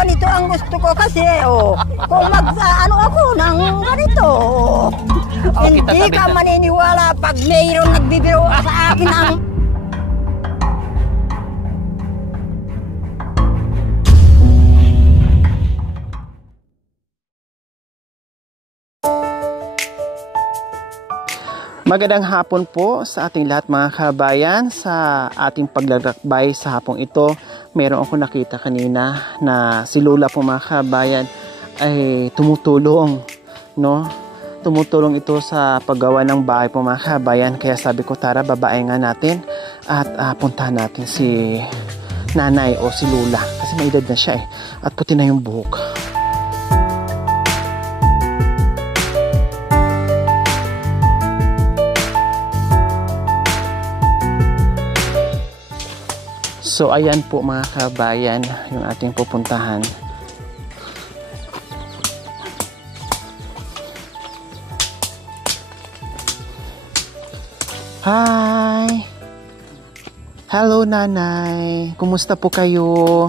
ganito ang gusto ko kasi, kung ano ako ng ganito, hindi ka maniniwala pag mayroon nagbibiro sa akin ang... Magandang hapon po sa ating lahat mga kabayan. Sa ating paglalakbay sa hapong ito, meron ako nakita kanina na si Lola po mga kabayan ay tumutulong, no? Tumutulong ito sa paggawa ng bahay po mga kabayan. Kaya sabi ko, tara babae nga natin at puntahan natin si nanay o si Lola. Kasi may edad na siya at puti na yung buhok. So ayan po mga kabayan yung ating pupuntahan. Hi! Hello nanay! Kumusta po kayo?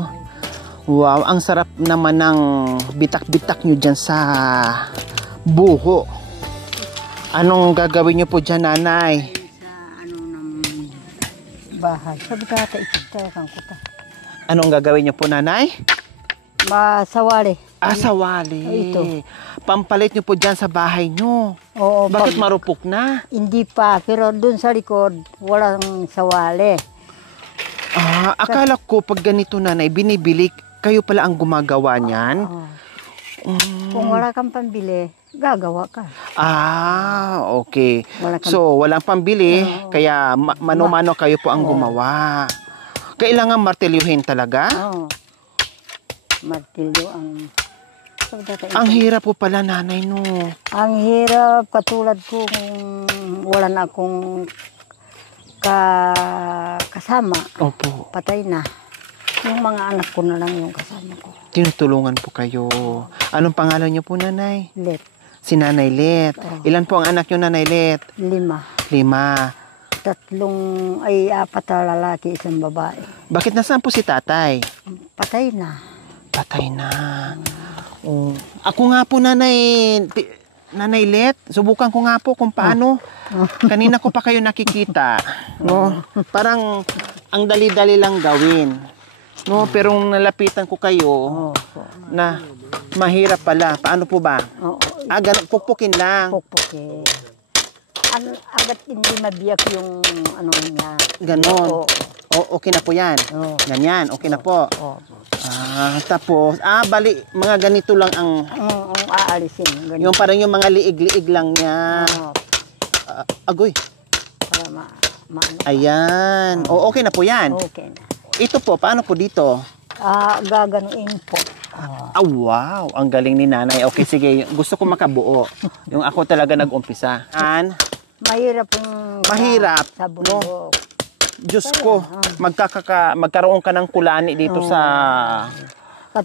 Wow, ang sarap naman ng bitak-bitak nyo dyan sa buho. Anong gagawin nyo po dyan nanay? Bahay. Sabi ka ata itagtayakan ko ta. Anong gagawin niyo po, nanay? Masawali. Sawali. Ito. Pampalit niyo po dyan sa bahay niyo. Oo. Bakit marupok na? Hindi pa. Pero dun sa likod, walang sawali. Akala ko pag ganito, nanay, binibili, kayo pala ang gumagawa niyan? Kung wala kang pambili, gagawa ka. Okay. So, walang pambili, kaya mano-mano kayo po ang gumawa. Kailangan martilyuhin talaga? Oo. Martilyo ang... Ang hirap po pala, nanay, no? Ang hirap, katulad ko kung wala na akong kasama. Opo. Patay na. Yung mga anak ko na lang yung kasama ko. Tinutulungan po kayo. Anong pangalan niyo po, nanay? Let. Si Nanay Let. Ilan po ang anak niyo, Nanay Let? 5. 5. 4 na lalaki, 1 babae. Bakit nasaan po si tatay? Patay na. Patay na. Ako nga po, Nanay Let, subukan ko nga po kung paano. Kanina ko pa kayo nakikita. No? Parang ang dali-dali lang gawin. No, pero nalapitan ko kayo na mahirap pala. Paano po ba? Ganun, pukpukin lang. Pukpukin. Agad hindi mabiyak yung ano niya. Ganon. Okay na po yan. Ganyan, okay na po. Tapos, bali, mga ganito lang ang aalisin. Ganito. Yung parang yung mga liig-liig lang niya. Agoy. Para Ayan. Okay na po yan. Okay na. Ito po, paano po dito? Gaganuin po. Wow, ang galing ni nanay. Okay, sige, gusto ko makabuo. Yung ako talaga nag-umpisa. Mahirap yung... Mahirap, sa bundok. No? Diyos ko, magkaroon ka ng kulani dito sa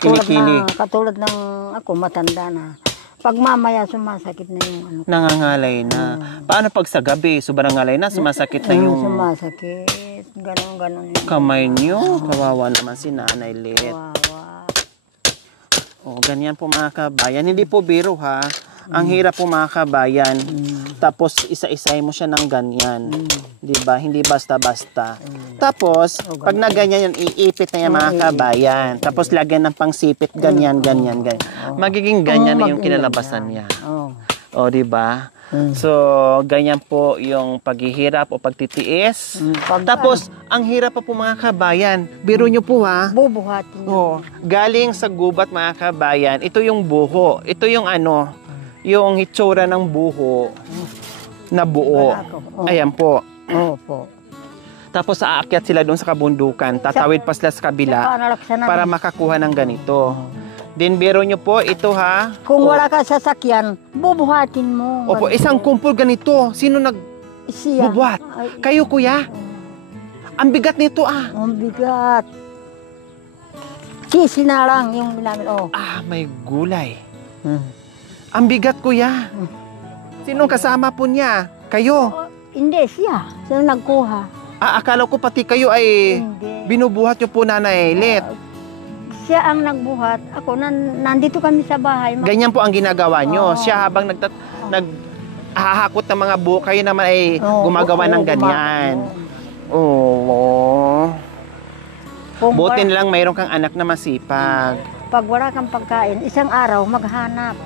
kilikili. Katulad ng ako, matanda na. Pag mamaya, sumasakit na yung ano. Nangangalay na. Paano pag sa gabi, sobrang ngalay na, sumasakit na yung... Sumasakit. Ganon. Kamay niyo. Kawawa naman si Nanay Let. Kawawa. Ganyan po mga kabayan. Hindi po biro ha. Ang hirap po mga kabayan. Tapos isa-isay mo siya ng ganyan. Diba? Hindi basta-basta. Tapos, pag na ganyan yun, iipit na yan mga kabayan. Tapos lagyan ng pangsipit, ganyan. Magiging ganyan na yung kinalabasan niya. Diba? So, ganyan po yung paghihirap o pagtitiis. Tapos, ang hirap pa po mga kabayan. Biro nyo po ha. Bubuhatin nyo. Galing sa gubat mga kabayan, ito yung buho. Ito yung yung hitsura ng buho na buo. Ayan po. Opo. Tapos aakyat sila doon sa kabundukan. Tatawid pa sila sa kabila para makakuha ng ganito. Then biro nyo po, ito ha. Kung wala ka sasakyan, bubuhatin mo. Opo, isang kumpol ganito. Sino nagbubuhat? Kayo kuya? Ang bigat nito Ang bigat. Sisi na lang yung namin. May gulay. Ang bigat kuya. Sinong kasama po niya? Kayo? Hindi, siya. Siya nagkuha. Akala ko pati kayo ay Hindi. binubuhat nyo po Nanay Let. Siya ang nagbuhat. Ako, nandito kami sa bahay. Ganyan po ang ginagawa nyo. Oo. Siya habang naghahakot ng mga buhok, kayo naman ay gumagawa ng ganyan. Oo. Buti na lang mayroon kang anak na masipag. Pag wala kang pagkain, isang araw maghanap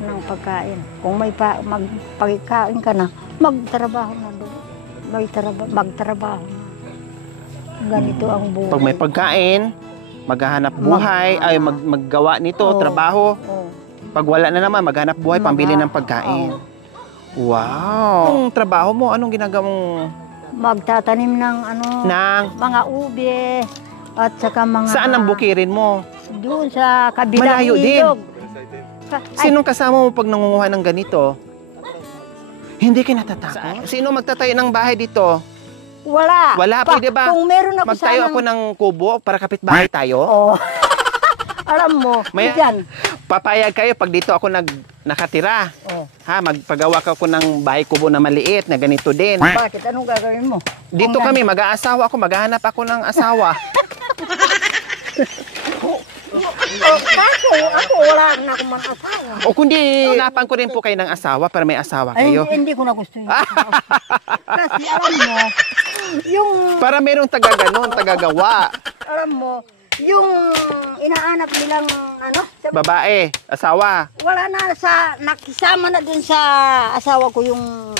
ng pagkain. Kung may magpagkain ka na, magtrabaho na doon. Magtrabaho na. Ganito ang buhay. Pag may pagkain, maghahanap buhay, ay maggawa nito, trabaho. Pag wala na naman, maghanap buhay, pambili ng pagkain. Wow! Anong trabaho mo? Anong ginagawa mong... Magtatanim ng mga ube at saka mga... Saan ang bukirin mo? Doon sa kabilang Malayo din. ilog. Sinong kasama mo pag nangunguha ng ganito? Hindi ka natatakot? Sino magtatayo ng bahay dito? Wala. Wala, pwede ba? Kung meron ako magtayo ako ng kubo para kapitbahay tayo? Oo. Alam mo, dyan. Papayag kayo pag dito ako nakatira. Ha, magpagawa ako ng bahay kubo na maliit, na ganito din. Bakit? Anong gagawin mo? Dito kami, mag-aasawa ako, maghahanap ako ng asawa. Kaso, ako wala na akong mga asawa. O kundi, hanapan ko rin po kayo ng asawa para may asawa kayo. Ay, hindi ko na gusto yun. Kasi alam mo, yung... Para mayroong tagagawa. Alam mo, yung inaanap nilang Babae, asawa. Wala na nakisama na dun sa asawa ko yung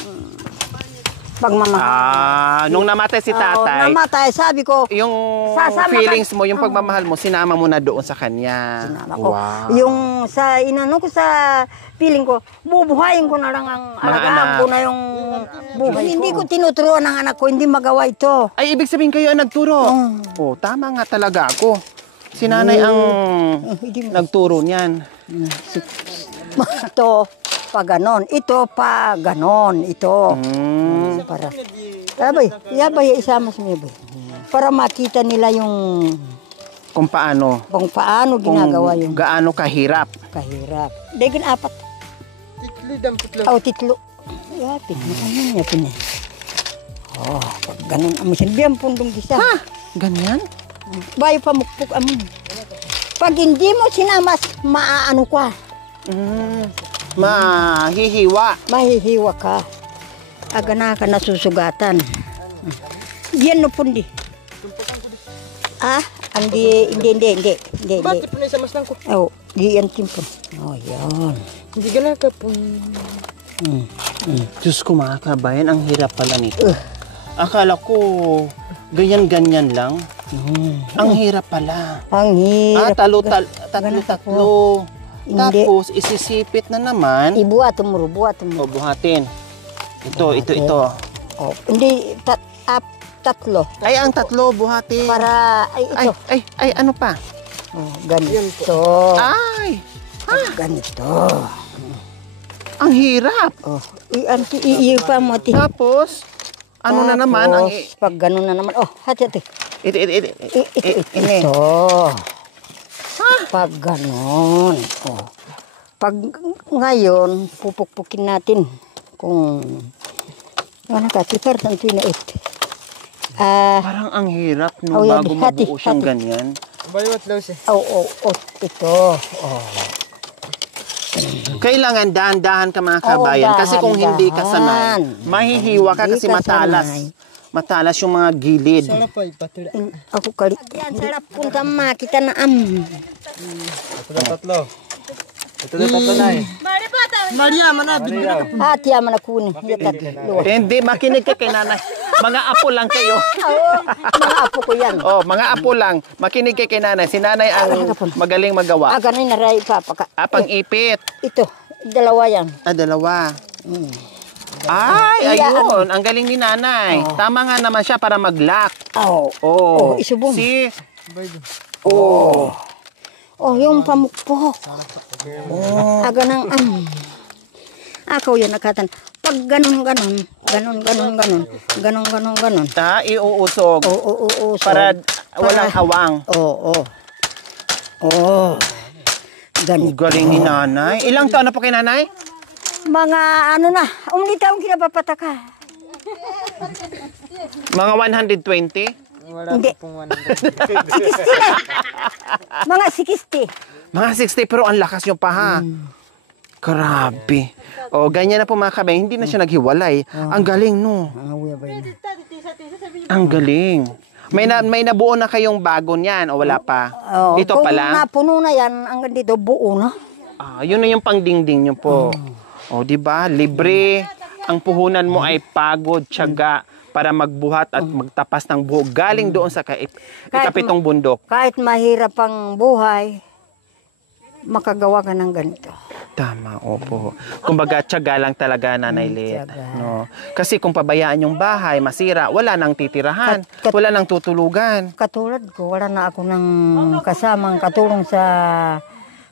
pagmamahal. Nung namatay si tatay, namatay, sabi ko, yung sasama feelings mo, yung pagmamahal mo, sinama mo na doon sa kanya. Sinama ko. Yung sa inano ko sa feeling ko, bubuhayin ko na lang ang alagaan ko na yung buhay. Hindi ko tinuturuan ng anak ko, hindi magawa ito. Ay, ibig sabihin kayo ang nagturo? Tama nga talaga ako. Si nanay ang nagturo niyan. Ito, pa ganon. Ito, pa ganon. Ito. Para, yabay, isama sa mga para makita nila yung... Kung paano ginagawa yung... gaano kahirap. Dagin apat. Titlo dam putlo. Titlo. Yapin. Yapin eh. Pag ganon. Amusin, biyang pundong gisa. Ha? Ganyan? Bayo pa mukpuk amin. Pag hindi mo sinamas, maaano ka. Mahihiwa ka. Aga na ka nasusugatan. Diyan no pundi. Hindi. Bakit po na isa mas lang ko? Diyan timpo. Yan. Hindi gala ka po. Diyos ko mga kabayan, ang hirap pala nito. Akala ko ganyan-ganyan lang. Ang hirap pala. Ang hirap. Tatlo. Tapos isisipit na naman. Buhat mo. Buhatin. Ito. Hindi, tatlo. Ay, ang tatlo buhatin. Para, ito. Ay, ano pa? Ganito. Ay! Ganito. Ang hirap. Iipa mo. Tapos, ano na naman? Pag gano'n na naman. Hati. Ito. Pag gano'n. Pag ngayon, pupukpukin natin kung tipar ng tinait. Parang ang hirap no, bago mabuo siyang ganyan. Bayot daw siya. Ito. Kailangan dahan-dahan ka mga kabayan kasi kung hindi ka sanay, mahihiwa ka kasi matalas. Matalas yung mga gilid. Sarap ay patula. Ako kali. Sarap punta makita na Ito na tatlo na eh. Maria, manabid mo na. Hati man ako ni. Hindi, makinig ka kay nanay. Mga apo lang kayo. Mga apo ko yan. Mga apo lang. Makinig ka kay nanay. Si nanay ang magaling magawa. Ganun na rin papaka. Pang-ipit. Ito, dalawa yan. Dalawa. Ay, ayun. Ang galing ni nanay. Tama nga naman siya para mag-lock. Isubong. Yung pamukpok. Aga nang Ako yun nakatan. Pag ganon. Iuusog. Para walang hawang. Ganito. Galing ni nanay. Ilang taon na po kay nanay? Mga umlita akong kinapapataka. Mga 120? Wala Hindi. pa pong 100. 60 na. Mga 60. Mga 60 pero ang lakas nyo pa ha. Grabe. O, ganyan na po mga kabayan. Hindi na siya naghiwalay. Ang galing, no? Ang awi ba yun? Ang galing. May nabuo na kayong bago niyan o wala pa? Ito kung pa lang? napuno na yan, hanggang dito buo na. Yun na yung pangdingding nyo po. O, di ba? Libre. Ang puhunan mo ay pagod, tiyaga para magbuhat at magtapas ng buhok. Galing doon sa ikapitong bundok. Kahit mahirap ang buhay, makagawa ka ng ganito. Tama, opo. Kumbaga, tiyaga lang talaga, Nanay Lit. tiyaga. No? Kasi kung pabayaan yung bahay, masira, wala nang titirahan, wala nang tutulugan. Katulad ko, wala na ako ng kasamang katulong sa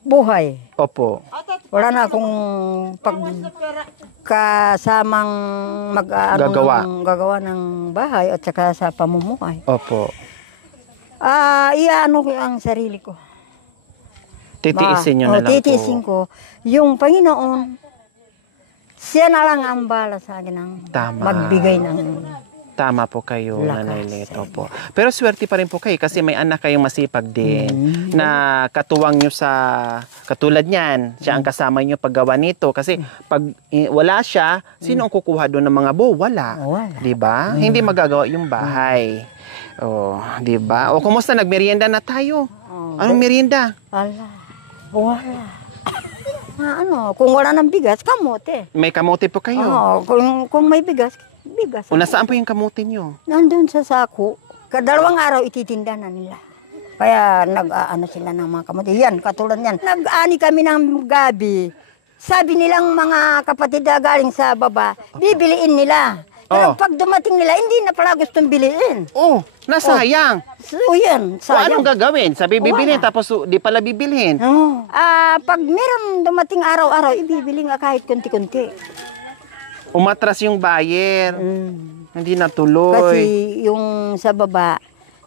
buhay. Opo. Wala na akong kasamang gagawa ng bahay at saka sa pamumuhay. Opo. Iyaano ko ang sarili ko. Titiisin nyo na lang titiisin po. ko. Yung Panginoon, siya na lang ang bala sa akin ang Tama. magbigay ng Tama po kayo, lakas. Nanay Lit. Opo. Pero swerte pa rin po kayo kasi may anak kayong masipag din na katuwang nyo sa katulad niyan. Siya ang kasama nyo paggawa nito. Kasi pag wala siya, sino ang kukuha doon ng mga buo? Wala. Wala. Diba? Hindi magagawa yung bahay. Oh, diba? O kumusta? Nagmerienda na tayo. Anong merienda? Wala. Kung wala ng bigas, kamote. May kamote po kayo. Kung may bigas. O nasaan po yung kamote nyo? Nandun sa sako. Kadalawang araw ititinda na nila. Kaya nag-aano sila ng mga kamote. Yan, katulad yan. Nag-ani kami ng gabi. Sabi nilang mga kapatid na galing sa baba, bibiliin nila. Pero pag dumating nila, hindi na pala gustong biliin. Oh, nasayang. So yan, O anong sayang. gagawin? Sabi bibilhin tapos di pala bibilhin. Pag meron dumating araw-araw, ibibili nga kahit konti-konti. Umatras yung buyer. Hindi natuloy. Kasi yung sa baba,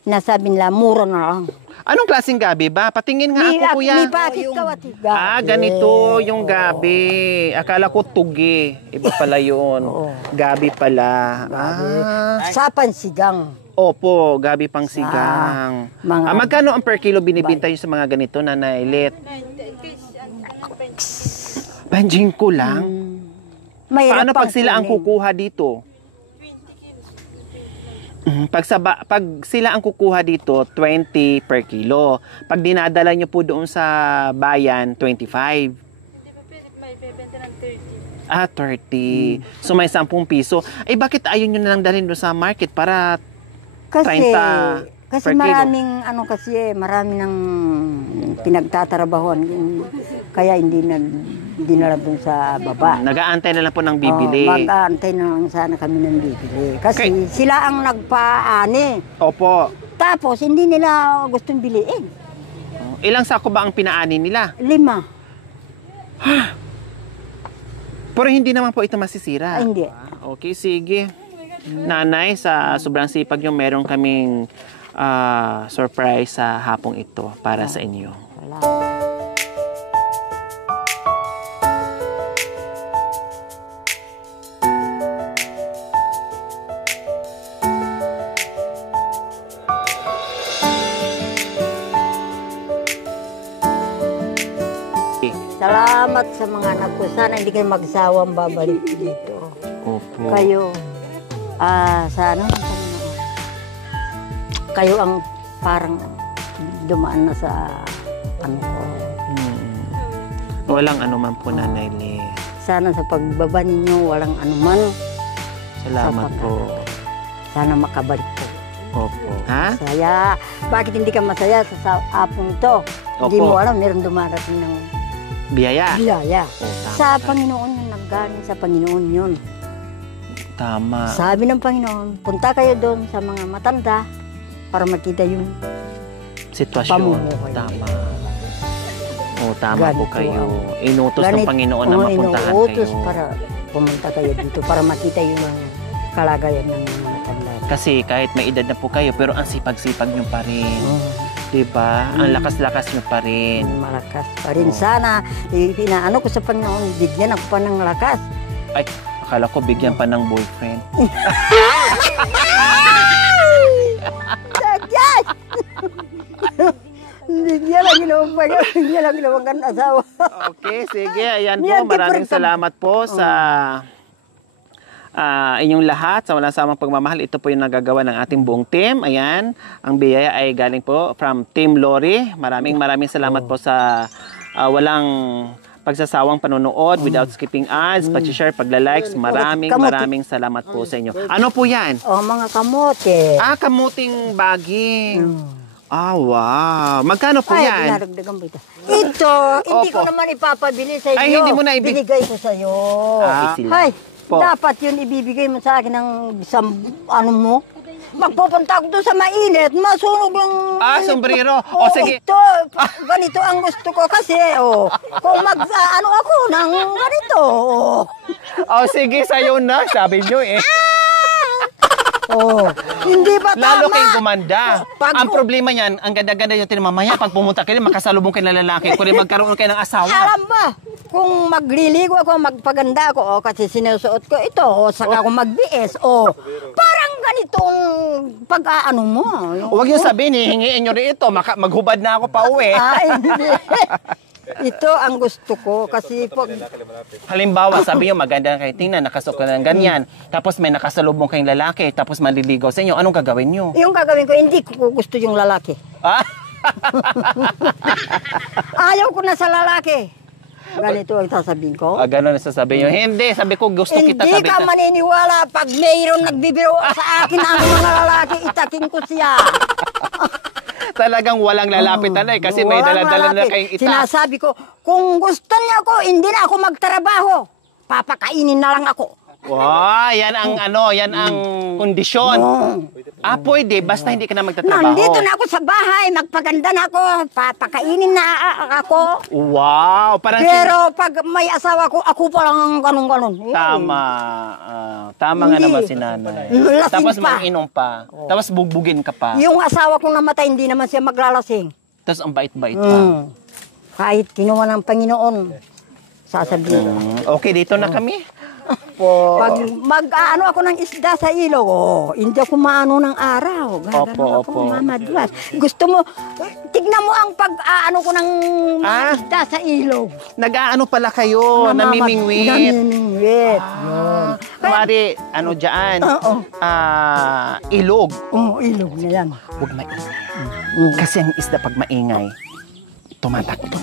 nasabi nila, mura na lang. Anong klaseng gabi ba? Patingin nga ako, kuya. May pakit ka, wati. Ganito yung gabi. Akala ko tugi. Iba pala yun. Gabi pala. Sapan sigang. Opo, gabi pang sigang. Magkano ang per kilo binibinta nyo sa mga ganito, Nanay Lit? Banjing ko lang. Paano pag sila ang kukuha dito? Pag sila ang kukuha dito, 20 per kilo. Pag dinadala nyo po doon sa bayan, 25. May bebenta ng 30. 30. So may 10 piso. Bakit ayaw nyo na lang dalhin doon sa market para Kasi 30 per kilo? marami ng pinagtatrabahuan. Kaya hindi dinala dun sa baba. Nag-aantay na lang po ng bibili. Mag-aantay na lang sana kami ng bibili. Kasi sila ang nagpaani. Opo. Tapos hindi nila gustong biliin. Ilang sako ba ang pinaani nila? 5. Pero hindi naman po ito masisira. Hindi. Okay, sige. Nanay, sa sobrang sipag nyo, meron kaming surprise sa hapong ito para sa inyo. Salamat. Salamat sa mga anak ko. Sana hindi kayo magsawang babalik dito. Opo. Kayo, sana, kayo ang parang dumaan na sa ano ko. Walang anuman po, Nanay Lit. Sana sa pagbaba ninyo, walang anuman. Salamat po. Sana makabalik po. Opo. Ha? Saya. Bakit hindi ka masaya sa apong to? Hindi Opo. mo alam, meron dumarating ng Biyaya. biyaya. Tama. Sa Panginoon yun, nanggaling sa Panginoon yun. Tama. Sabi ng Panginoon, punta kayo doon sa mga matanda para makita yung Sitwasyon. pamumuhay. Tama. Tama po Ganito kayo. Inutos ng Panginoon na mapuntahan inuutos kayo. para pumunta kayo dito para makita yung kalagayan ng mga matanda. Kasi kahit may edad na po kayo, pero ang sipag-sipag nyo pa rin. Diba? Ang lakas-lakas nyo pa rin. Malakas pa rin. Sana, pinaano ko sa Panginoon, bigyan ako pa ng lakas. Ay, akala ko bigyan pa ng boyfriend. Bigyan lang ginawang bigyan lang ginawang kan asawa. Okay, sige. Ayan po. Yan, Maraming different. salamat po sa inyong lahat sa walang samang pagmamahal. Ito po yung nagagawa ng ating buong team. Ayan. Ang biyaya ay galing po from Team Lori. Maraming salamat po sa walang pagsasawang panonood without skipping ads, pag-share, pagla-likes. Maraming salamat po sa inyo. Ano po yan? Oh, mga kamote. Kamuting baging. Wow. Magkano po Ay, yan? dinaragdagan ba ito? Ito, hindi ko Opo. naman ipapabili sa iyo. Ay, hindi mo na Binigay ko sa iyo. Easy lang. Ay, Po. dapat yun ibibigay mo sa akin ng ano mo. Magpupunta ako doon sa mainit, masunog yung... Sombrero. Oh, Sige. ito, ganito ang gusto ko kasi, kung ano ako ng ganito, Sige, sa'yo na. Sabi nyo eh. hindi ba tama? Lalo kayong gumanda. Pag- Ang problema niyan, ang ganda-ganda yung mamaya pag pumunta kayo, makasalubong kayo ng lalaki. Kung magkaroon kayo ng asawa. Alam ba, kung magliligo ako, magpaganda ako, kasi sinusuot ko ito, saka ako magbiis, parang ganitong pag-aano mo. Huwag yung sabihin, hihingiin nyo rin ito. Maghubad na ako pa uwi. Hindi. Ito ang gusto ko, kasi pag... Halimbawa, sabi nyo, maganda kayo, tingnan, nakasuot ka ng ganyan. Tapos may nakasalubong kayong lalaki, tapos maliligaw sa inyo. Anong gagawin nyo? Yung gagawin ko, hindi ko gusto yung lalaki. Ayaw ko na sa lalaki. Ganito ang sasabihin ko. Ganun ang sasabihin nyo. Hindi, sabi ko, gusto kita. Hindi ka maniniwala pag mayroon nagbibiro sa akin ang mga lalaki, itaking ko siya. Talagang walang lalapit na kasi may Walang daladala na lalaki. kayong itak. Sinasabi ko, kung gusto niya ako, hindi na ako magtrabaho. Papakainin na lang ako. Wow, yan ang yan ang kondisyon. Pwede, basta hindi ka na magtatrabaho. Nandito na ako sa bahay, magpaganda na ako, papakainin na ako. Wow, parang Pero pag may asawa ko, ako pa lang ang ganun-ganun. tama. Tama nga Hindi. naman si nanay. Lasing Tapos pa. mag-inom pa. Tapos bugbugin ka pa. Yung asawa kong namatay, hindi naman siya maglalasing. Tapos ang bait-bait pa. Kahit kinuha ng Panginoon, sasabihin. Okay, dito na kami. Pag mag-ano ako ng isda sa ilog, hindi ako maano ng araw. Gagano ako, Opo. mamadwas. Gusto mo, tignan mo ang pag-ano ko ng mga isda sa ilog. Nag-aano pala kayo, namimingwit. Namimingwit. Yun. Kumari, dyan? Oo. Ilog. Ilog na yan. Huwag maingay. Kasi ang isda pag maingay, tumatakbo.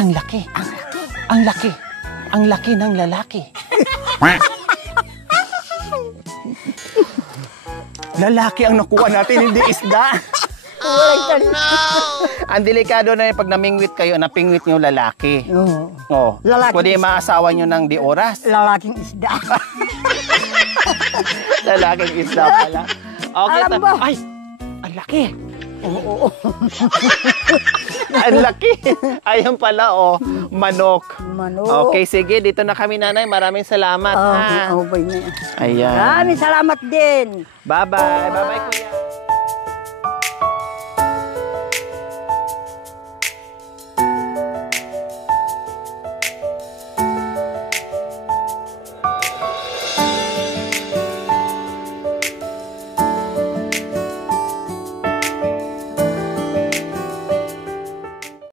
Ang laki. Ang laki. Ang laki ng lalaki. Lalaki ang nakuha natin, hindi isda. Ang delikado na yung pag namingwit kayo, napingwit nyo lalaki. Lalaki. Pwede maasawa nyo ng di oras. Lalaking isda. Lalaking isda pala. Okay, Alam mo. Ay! Ang laki! Ang laki! Ayun pala, manok. Manok. Okay, sige. Dito na kami, nanay. Maraming salamat, ha? Bye na. Ayan. Maraming salamat din. Bye-bye. Bye-bye, kuya.